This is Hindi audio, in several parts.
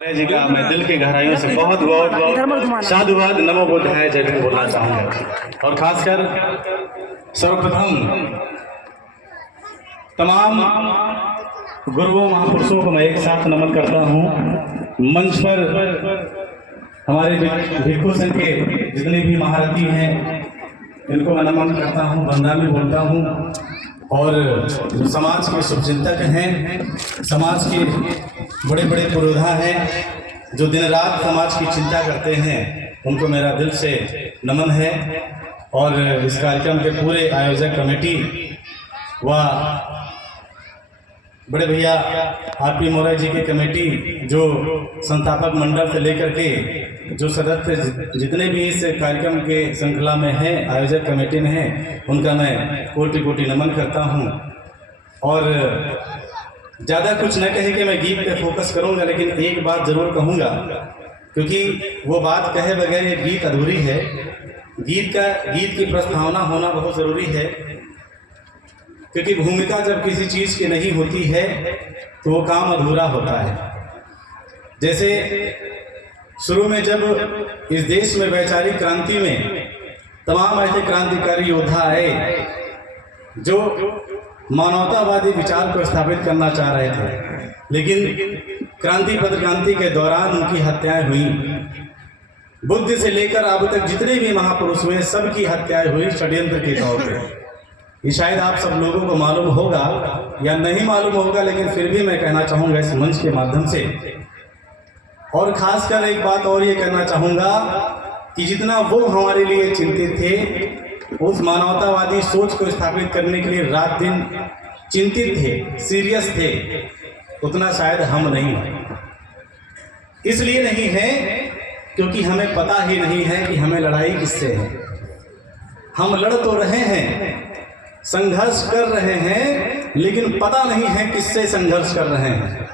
जी का मैं दिल की गहराइयों से बहुत बहुत साधुवाद नमो बुद्धाय जय भीम बोलना चाहूँगा। और खासकर सर्वप्रथम तमाम गुरुओं महापुरुषों को मैं एक साथ नमन करता हूँ। मंच पर हमारे भिक्षु संघ के जितने भी महारथी हैं इनको मैं नमन करता हूँ, वंदना भी बोलता हूँ। और जो समाज के शुभचिंतक हैं, समाज के बड़े बड़े पुरोधा हैं जो दिन रात समाज की चिंता करते हैं, उनको मेरा दिल से नमन है। और इस कार्यक्रम के पूरे आयोजक कमेटी व बड़े भैया आरपी मोरा जी की कमेटी, जो संस्थापक मंडल से लेकर के जो सदस्य जितने भी इस कार्यक्रम के श्रृंखला में हैं, आयोजक कमेटी में हैं, उनका मैं कोटि कोटि नमन करता हूं। और ज़्यादा कुछ न कहे कि मैं गीत पे फोकस करूंगा, लेकिन एक बात ज़रूर कहूंगा, क्योंकि वो बात कहे बगैर ये गीत अधूरी है। गीत की प्रस्तावना होना बहुत ज़रूरी है, क्योंकि भूमिका जब किसी चीज़ की नहीं होती है तो वो काम अधूरा होता है। जैसे शुरू में जब इस देश में वैचारिक क्रांति में तमाम ऐसे क्रांतिकारी योद्धा आए जो मानवतावादी विचार को स्थापित करना चाह रहे थे, लेकिन क्रांति के दौरान उनकी हत्याएं हुई। बुद्ध से लेकर अब तक जितने भी महापुरुष हुए सबकी हत्याएं हुई षड्यंत्र के तौर पर। ये शायद आप सब लोगों को मालूम होगा या नहीं मालूम होगा, लेकिन फिर भी मैं कहना चाहूँगा इस मंच के माध्यम से। और खासकर एक बात और ये कहना चाहूँगा कि जितना वो हमारे लिए चिंतित थे, उस मानवतावादी सोच को स्थापित करने के लिए रात दिन चिंतित थे, सीरियस थे, उतना शायद हम नहीं हैं। इसलिए नहीं है क्योंकि हमें पता ही नहीं है कि हमें लड़ाई किससे है। हम लड़ तो रहे हैं, संघर्ष कर रहे हैं, लेकिन पता नहीं है किससे संघर्ष कर रहे हैं।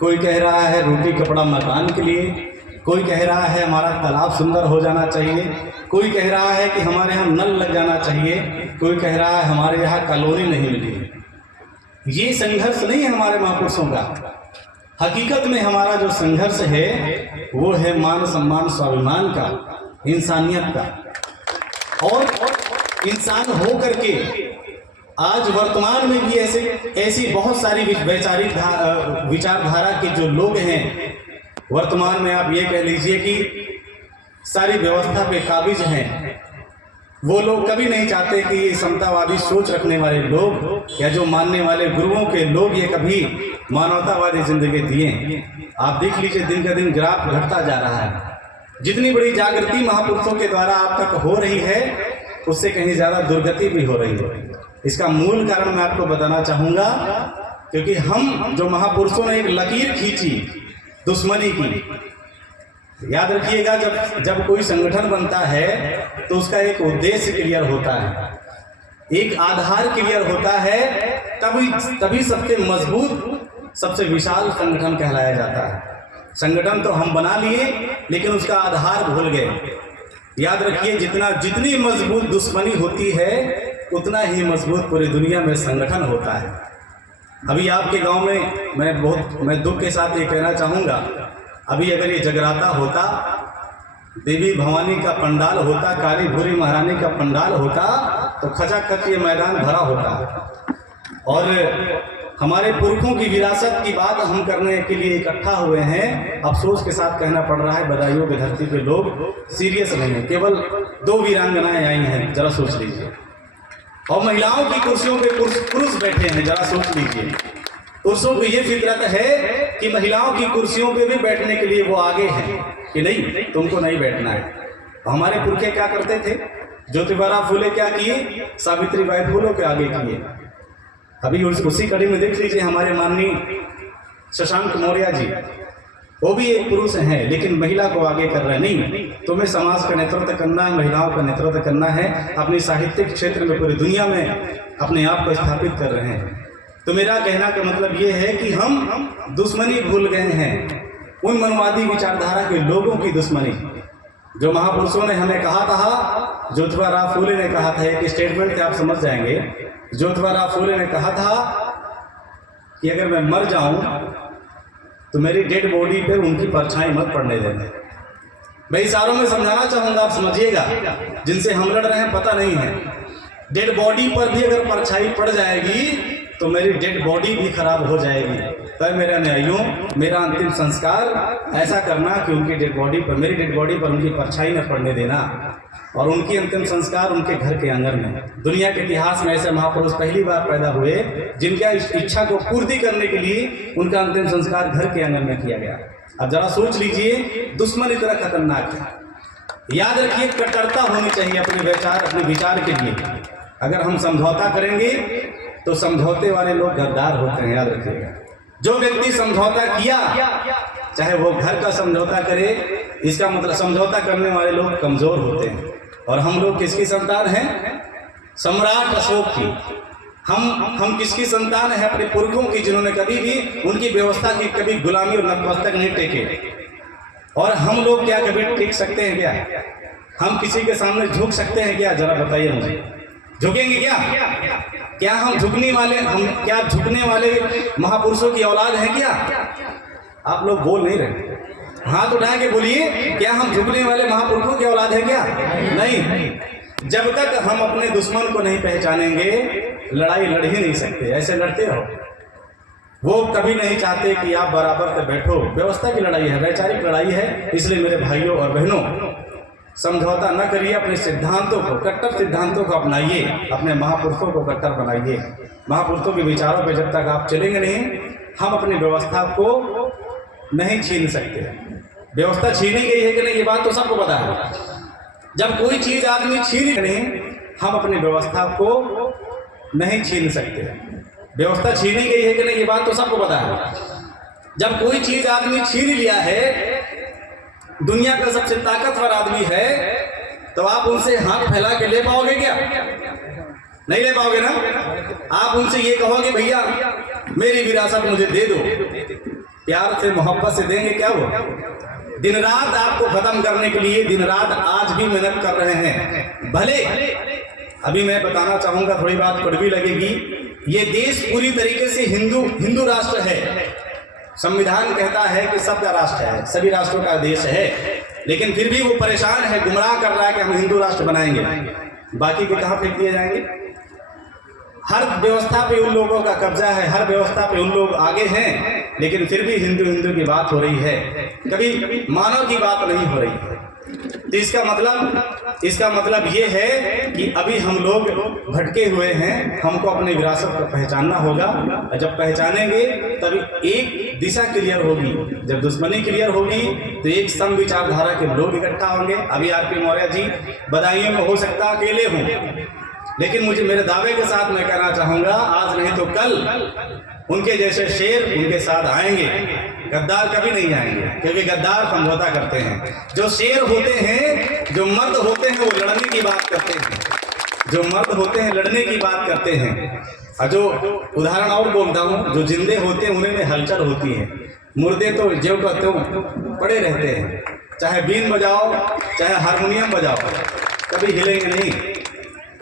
कोई कह रहा है रोटी कपड़ा मकान के लिए, कोई कह रहा है हमारा तालाब सुंदर हो जाना चाहिए, कोई कह रहा है कि हमारे यहाँ नल लग जाना चाहिए, कोई कह रहा है हमारे यहाँ कलोनी नहीं मिली। ये संघर्ष नहीं है हमारे महापुरुषों का। हकीकत में हमारा जो संघर्ष है वो है मान सम्मान स्वाभिमान का, इंसानियत का। और इंसान हो करके आज वर्तमान में भी ऐसी बहुत सारी वैचारिक विचारधारा के जो लोग हैं, वर्तमान में आप ये कह लीजिए कि सारी व्यवस्था पे काबिज हैं। वो लोग कभी नहीं चाहते कि ये समतावादी सोच रखने वाले लोग या जो मानने वाले गुरुओं के लोग ये कभी मानवतावादी जिंदगी दिए। आप देख लीजिए दिन का दिन ग्राफ घटता जा रहा है। जितनी बड़ी जागृति महापुरुषों के द्वारा आप तक हो रही है, उससे कहीं ज़्यादा दुर्गति भी हो रही है। इसका मूल कारण मैं आपको बताना चाहूँगा, क्योंकि हम जो महापुरुषों ने एक लकीर खींची दुश्मनी की। याद रखिएगा, जब कोई संगठन बनता है तो उसका एक उद्देश्य क्लियर होता है, एक आधार क्लियर होता है, तभी सबसे मजबूत सबसे विशाल संगठन कहलाया जाता है। संगठन तो हम बना लिए, लेकिन उसका आधार भूल गए। याद रखिए, जितनी मजबूत दुश्मनी होती है उतना ही मजबूत पूरी दुनिया में संगठन होता है। अभी आपके गांव में मैं दुख के साथ ये कहना चाहूँगा, अभी अगर ये जगराता होता, देवी भवानी का पंडाल होता, काली भूरी महारानी का पंडाल होता, तो खचाखच ये मैदान भरा होता। और हमारे पुरखों की विरासत की बात हम करने के लिए इकट्ठा हुए हैं। अफसोस के साथ कहना पड़ रहा है, बदायूं की धरती पे लोग सीरियस नहीं है। केवल 2 वीरांगनाएं आई हैं, जरा सोच लीजिए। और महिलाओं की कुर्सियों पे पुरुष बैठे हैं, जरा सोच लीजिए। पुरुषों को ये फितरत है कि महिलाओं की कुर्सियों पे भी बैठने के लिए वो आगे हैं कि नहीं, तुमको नहीं बैठना है। हमारे पुरखे क्या करते थे? ज्योतिबा फूले क्या किए? सावित्रीबाई फूलों के आगे किए। अभी उसी कड़ी में देख लीजिए, हमारे माननीय शशांक मौर्य जी, वो भी एक पुरुष हैं, लेकिन महिला को आगे कर रहे नहीं। तुम्हें समाज का नेतृत्व करना है, महिलाओं का नेतृत्व करना है, अपनी साहित्यिक क्षेत्र में पूरी दुनिया में अपने आप को स्थापित कर रहे हैं। तो मेरा कहना का मतलब ये है कि हम दुश्मनी भूल गए हैं, उन मनवादी विचारधारा के लोगों की दुश्मनी जो महापुरुषों ने हमें कहा था। ज्योतिबा फूले ने कहा था, एक स्टेटमेंट थे, आप समझ जाएंगे। ज्योतिबा फूले ने कहा था कि अगर मैं मर जाऊं तो मेरी डेड बॉडी पे उनकी परछाई मत पड़ने देना। मैं इशारों में समझाना चाहूँगा, आप समझिएगा। जिनसे हम लड़ रहे हैं पता नहीं है, डेड बॉडी पर भी अगर परछाई पड़ जाएगी तो मेरी डेड बॉडी भी खराब हो जाएगी। तब मेरे अनुयायियों, मेरा अंतिम संस्कार ऐसा करना कि उनकी डेड बॉडी पर, मेरी डेड बॉडी पर उनकी परछाई न पड़ने देना, और उनकी अंतिम संस्कार उनके घर के आंगन में। दुनिया के इतिहास में ऐसे महापुरुष पहली बार पैदा हुए जिनका इच्छा को पूर्ति करने के लिए उनका अंतिम संस्कार घर के आंगन में किया गया। अब जरा सोच लीजिए, दुश्मन इतना खतरनाक है। याद रखिए, कट्टरता होनी चाहिए अपने विचार के लिए। अगर हम समझौता करेंगे तो समझौते वाले लोग गद्दार होते हैं, याद रखिएगा। जो व्यक्ति समझौता किया, चाहे वो घर का समझौता करे, इसका मतलब समझौता करने वाले लोग कमजोर होते हैं। और हम लोग किसकी संतान हैं? सम्राट अशोक की। हम किसकी संतान है? अपने पुरखों की, जिन्होंने कभी भी उनकी व्यवस्था की कभी गुलामी और नतमस्तक नहीं टेके। और हम लोग क्या कभी टिक सकते हैं क्या? हम किसी के सामने झुक सकते हैं क्या? जरा बताइए मुझे, झुकेंगे क्या? क्या हम झुकने वाले महापुरुषों की औलाद हैं क्या? आप लोग बोल नहीं रहे, हाथ उठा के बोलिए, क्या हम झुकने वाले महापुरुषों की औलाद है क्या? नहीं। जब तक हम अपने दुश्मन को नहीं पहचानेंगे, लड़ाई लड़ ही नहीं सकते। ऐसे लड़ते हो, वो कभी नहीं चाहते कि आप बराबर से बैठो। व्यवस्था की लड़ाई है, वैचारिक लड़ाई है। इसलिए मेरे भाइयों और बहनों, समझौता न करिए, अपने सिद्धांतों को, कट्टर सिद्धांतों को अपनाइए, अपने महापुरुषों को कट्टर बनाइए। महापुरुषों के विचारों पर जब तक आप चलेंगे नहीं, हम अपनी व्यवस्था को नहीं छीन सकते। व्यवस्था छीनी गई है कि नहीं, ये बात तो सबको पता है। जब कोई चीज आदमी छीन नहीं, हम अपनी व्यवस्था को नहीं छीन सकते। व्यवस्था छीनी गई है कि नहीं, ये बात तो सबको पता है। जब कोई चीज आदमी छीन लिया है, दुनिया का सबसे ताकतवर आदमी है, तो आप उनसे हाथ फैला के ले पाओगे क्या? नहीं ले पाओगे ना। आप उनसे ये कहोगे, भैया मेरी विरासत मुझे दे दो, प्यार से मोहब्बत से देंगे क्या? वो दिन रात आपको खत्म करने के लिए दिन रात आज भी मेहनत कर रहे हैं। भले अभी मैं बताना चाहूंगा, थोड़ी बात कड़वी लगेगी, ये देश पूरी तरीके से हिंदू राष्ट्र है। संविधान कहता है कि सबका राष्ट्र है, सभी राष्ट्रों का देश है, लेकिन फिर भी वो परेशान है, गुमराह कर रहा है कि हम हिंदू राष्ट्र बनाएंगे। बाकी के कहाँ फेंक दिए जाएंगे? हर व्यवस्था पे उन लोगों का कब्जा है, हर व्यवस्था पे उन लोग आगे हैं, लेकिन फिर भी हिंदू की बात हो रही है, कभी मानव की बात नहीं हो रही है। तो इसका मतलब ये है कि अभी हम लोग भटके हुए हैं। हमको अपनी विरासत को पहचानना होगा। जब पहचानेंगे तभी एक दिशा क्लियर होगी। जब दुश्मनी क्लियर होगी तो एक सम विचारधारा के लोग इकट्ठा होंगे। अभी आरपी मौर्य जी बदायूं में हो सकता अकेले हों, लेकिन मुझे मेरे दावे के साथ मैं कहना चाहूँगा, आज नहीं तो कल उनके जैसे शेर उनके साथ आएंगे। गद्दार कभी नहीं आएंगे, क्योंकि गद्दार समझौता करते हैं। जो शेर होते हैं, जो मर्द होते हैं, वो लड़ने की बात करते हैं। जो मर्द होते हैं लड़ने की बात करते हैं। और जो उदाहरण और बोलता हूँ, जो जिंदे होते हैं उन्हें में हलचल होती है। मुर्दे तो ज्यों का त्यों पड़े रहते हैं, चाहे बीन बजाओ चाहे हारमोनियम बजाओ, कभी हिलेंगे नहीं।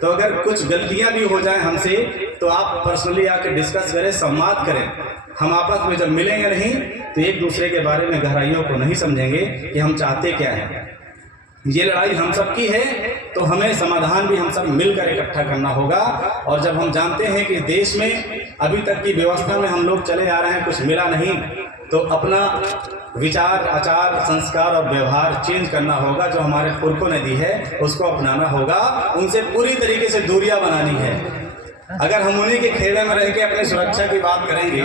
तो अगर कुछ गलतियां भी हो जाएं हमसे, तो आप पर्सनली आकर डिस्कस करें, संवाद करें। हम आपस में जब मिलेंगे नहीं तो एक दूसरे के बारे में गहराइयों को नहीं समझेंगे कि हम चाहते क्या हैं। ये लड़ाई हम सब की है, तो हमें समाधान भी हम सब मिलकर इकट्ठा करना होगा। और जब हम जानते हैं कि देश में अभी तक की व्यवस्था में हम लोग चले आ रहे हैं, कुछ मिला नहीं, तो अपना विचार, आचार, संस्कार और व्यवहार चेंज करना होगा। जो हमारे पुरखों ने दी है उसको अपनाना होगा, उनसे पूरी तरीके से दूरियां बनानी है। अगर हम उन्हीं के खेमे में रह के अपनी सुरक्षा की बात करेंगे,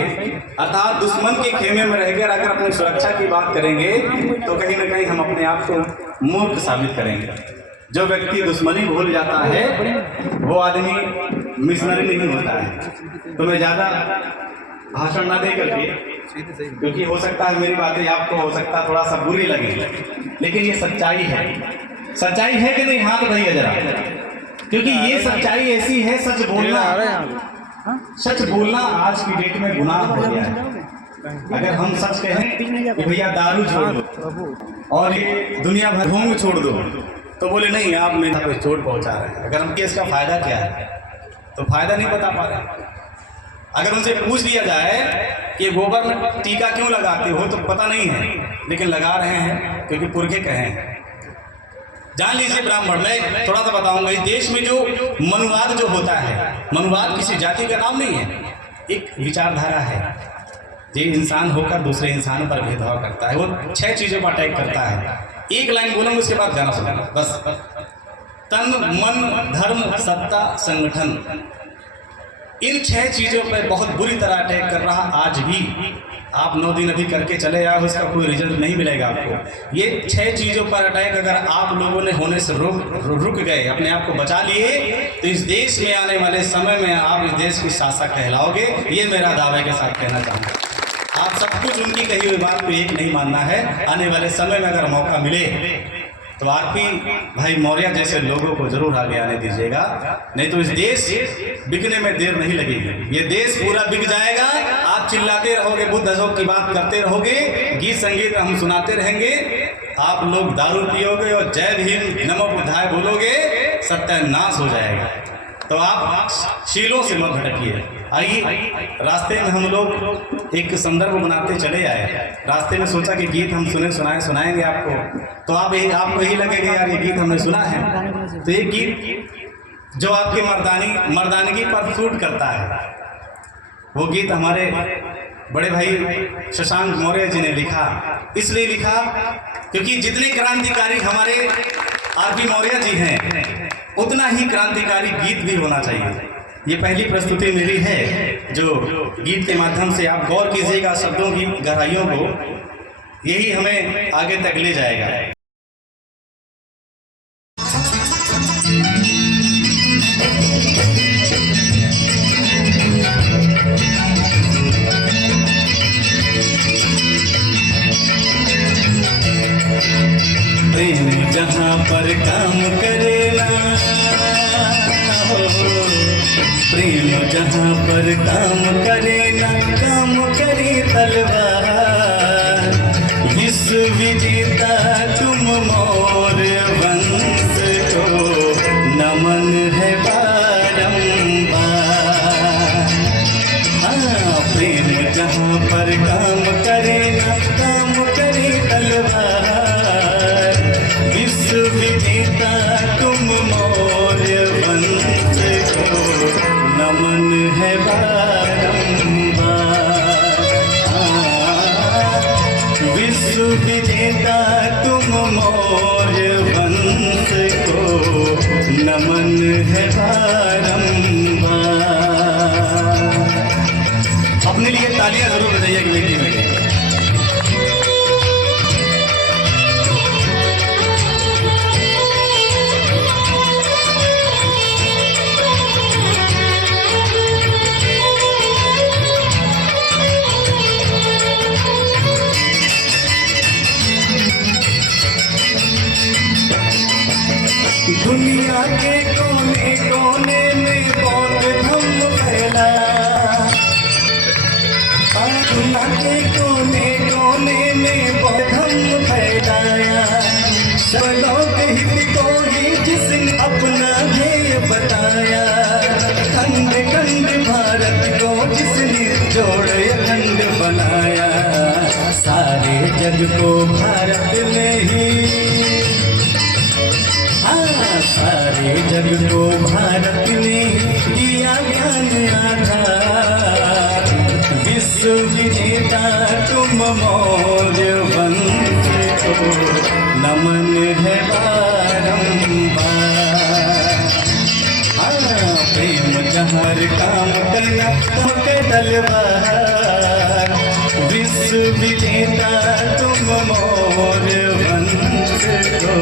अर्थात दुश्मन के खेमे में रहकर अगर अपनी सुरक्षा की बात करेंगे, तो कहीं ना कहीं हम अपने आप को मूर्ख साबित करेंगे। जो व्यक्ति दुश्मनी भूल जाता है वो आदमी मिशनरी नहीं होता है। तो मैं ज़्यादा भाषण ना दे करके, क्योंकि हो सकता है मेरी बातें आपको हो सकता है थोड़ा सा बुरी लगे, लेकिन ये सच्चाई है। सच्चाई है कि नहीं? हाथ उठाइए जरा, क्योंकि ये सच्चाई ऐसी है। सच बोलना आज की डेट में गुनाह हो गया है। अगर हम सच कहें कि भैया दारू छोड़ दो और ये दुनिया भर घूम छोड़ दो, तो बोले नहीं आप मेरे पे चोट पहुंचा रहे हैं। अगर हम इसका फायदा क्या है, तो फायदा नहीं बता पा रहे। अगर उनसे पूछ लिया जाए कि गोबर में टीका क्यों लगाते हो, तो पता नहीं है, लेकिन लगा रहे हैं क्योंकि पुरखे कहे हैं। जान लीजिए ब्राह्मण, मैं थोड़ा सा बताऊंगा। इस देश में जो मनुवाद जो होता है, मनुवाद किसी जाति का नाम नहीं है, एक विचारधारा है। ये इंसान होकर दूसरे इंसान पर भेदभाव करता है। वो 6 चीजों पर अटैक करता है। एक लाइन बोलूंगा, उसके बाद गाना सुनाऊंगा बस। तन, मन, धर्म, सत्ता, संगठन, इन 6 चीजों पर बहुत बुरी तरह अटैक कर रहा आज भी। आप 9 दिन अभी करके चले आए, उसका कोई रिजल्ट नहीं मिलेगा आपको। ये 6 चीजों पर अटैक अगर आप लोगों ने होने से रुक गए, अपने आप को बचा लिए, तो इस देश में आने वाले समय में आप इस देश की शासक कहलाओगे। ये मेरा दावे के साथ कहना चाहूँगा। आप सब कुछ उनकी कही हुई बात को एक नहीं मानना है। आने वाले समय में अगर मौका मिले तो आरपी भाई मौर्य जैसे लोगों को जरूर आगे आने दीजिएगा, नहीं तो इस देश बिकने में देर नहीं लगेगी। ये देश पूरा बिक जाएगा। आप चिल्लाते रहोगे, बुद्ध अशोक की बात करते रहोगे, गीत संगीत हम सुनाते रहेंगे, आप लोग दारू पियोगे और जय भीम नमो बुद्धाय बोलोगे, सत्यानाश हो जाएगा। तो आप शीलों से मत भटकिए। आइए, रास्ते में हम लोग एक संदर्भ बनाते चले आए। रास्ते में सोचा कि गीत हम सुनाएंगे आपको, तो आपको यही लगेगा यार ये गीत हमने सुना है। तो ये गीत जो आपके मर्दानगी पर सूट करता है, वो गीत हमारे बड़े भाई शशांक मौर्य जी ने लिखा। इसलिए लिखा क्योंकि जितने क्रांतिकारी हमारे आरपी मौर्य जी हैं, उतना ही क्रांतिकारी गीत भी होना चाहिए। ये पहली प्रस्तुति मेरी है जो गीत के माध्यम से आप गौर कीजिएगा शब्दों की गहराइयों को, यही हमें आगे तक ले जाएगा। प्रेम जहाँ पर काम करे ना, प्रेम जहाँ पर काम करे ना, काम करे तलवार। विश्व विजेता तुम मोर वंश को नमन है बारंबार। हाँ, प्रेम जहाँ पर काम करे ना, काम करे तलवार। विश्व विजेता तुम मोर वंश को नमन है बारंबार। विश्व विजेता तुम मोर वंश को नमन है बारंबार। अपने लिए तालियां जरूर बजाइए कमेटी में। दुनिया के कोने कोने में बौद्ध धर्म फैला। दुनिया के कोने कोने में बौद्ध धर्म फैलाया। सब लोग हित को ही जिसने अपना ध्येय बताया। खंड खंड भारत को जिसने जोड़ अखंड बनाया। सारे जग को भारत में ही, सारे जग को भारत ने दिया ज्ञान आधार। विश्व विजेता तुम मोर वंश को नमन है बारंबार। हाँ, प्रेम जहाँ काम करना के तलवार। विश्व विजेता तुम मोर वंश को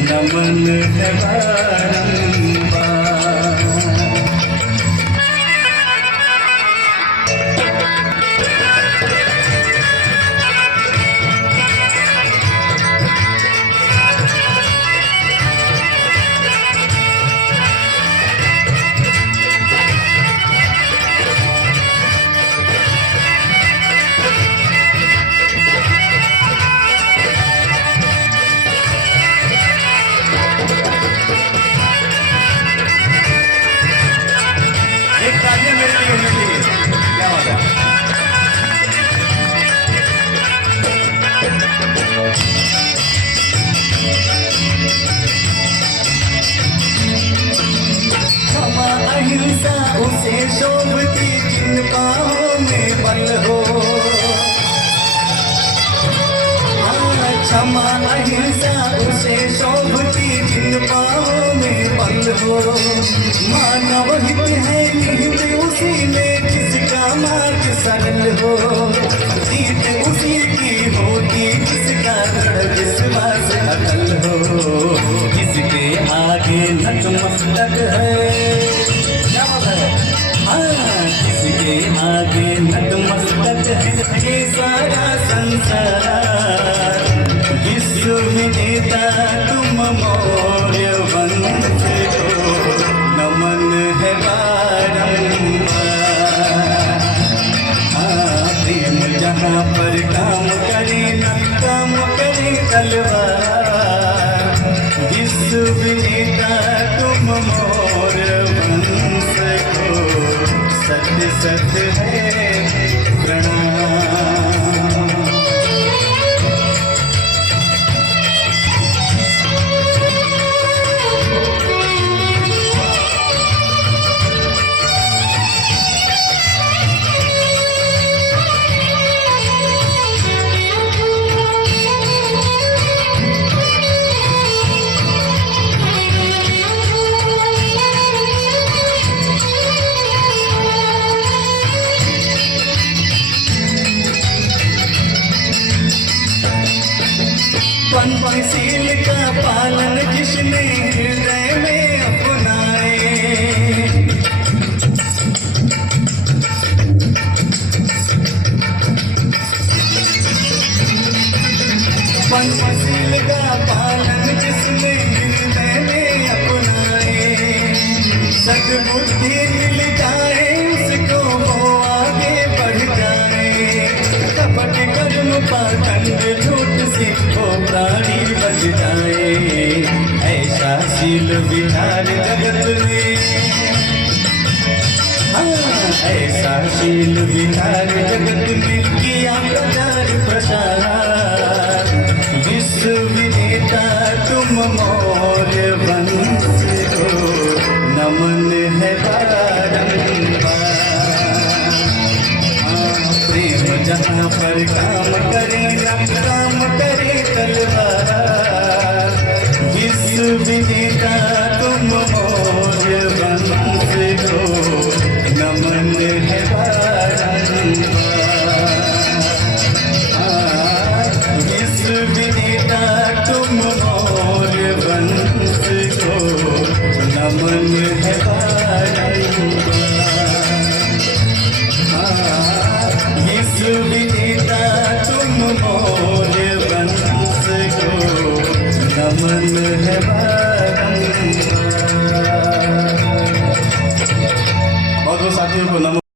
नमन है बारंबार। क्षमा अहिंसा उसे शोभती जिन पाँवों में बल हो। क्षमा अहिंसा उसे शोभती जिन पाँवों में बल हो। मानव हित है निहित उसी में जिसका मार्ग सरल हो। जीत उसी की होती जिसका दृढ़ विश्वास अटल हो। किसके आगे नतमस्तक है, क्या बात है, हाँ किसके आगे नतमस्तक है ये सारा संसार। विश्व विजेता तुम मौर्य वंश को नमन है बारंबार। प्रेम जहाँ पर काम करे न काम करे तलवार। विश्व विजेता तुम मौर्य वंश को सत्य सत्य है प्रणाम। पंचशील का पालन जिसने हृदय में अपनाए। पंचशील का पालन जिसने हृदय में अपनाए। सद्बुद्धि मिल जाए उसको वो आगे बढ़ जाए। कपट कर्म पाखंड झूठ से वो प्राणी बच जाए। ऐसा शील विचार जगत में, हाँ ऐसा शील विचार जगत में किया प्रचार प्रसार। विश्व विजेता तुम मौर्य वंश को नमन है बारंबार। प्रेम जहाँ पर काम करे न काम करे तलवार। विश्व विजेता तुम मौर्य वंश को नमन है बारंबार। विश्व विजेता तुम मौर्य वंश को नमन है बारंबार। विश्व विजेता तुम मौर्य वंश को नमन है बारंबार। बहुत बहुत साथियों को नमन।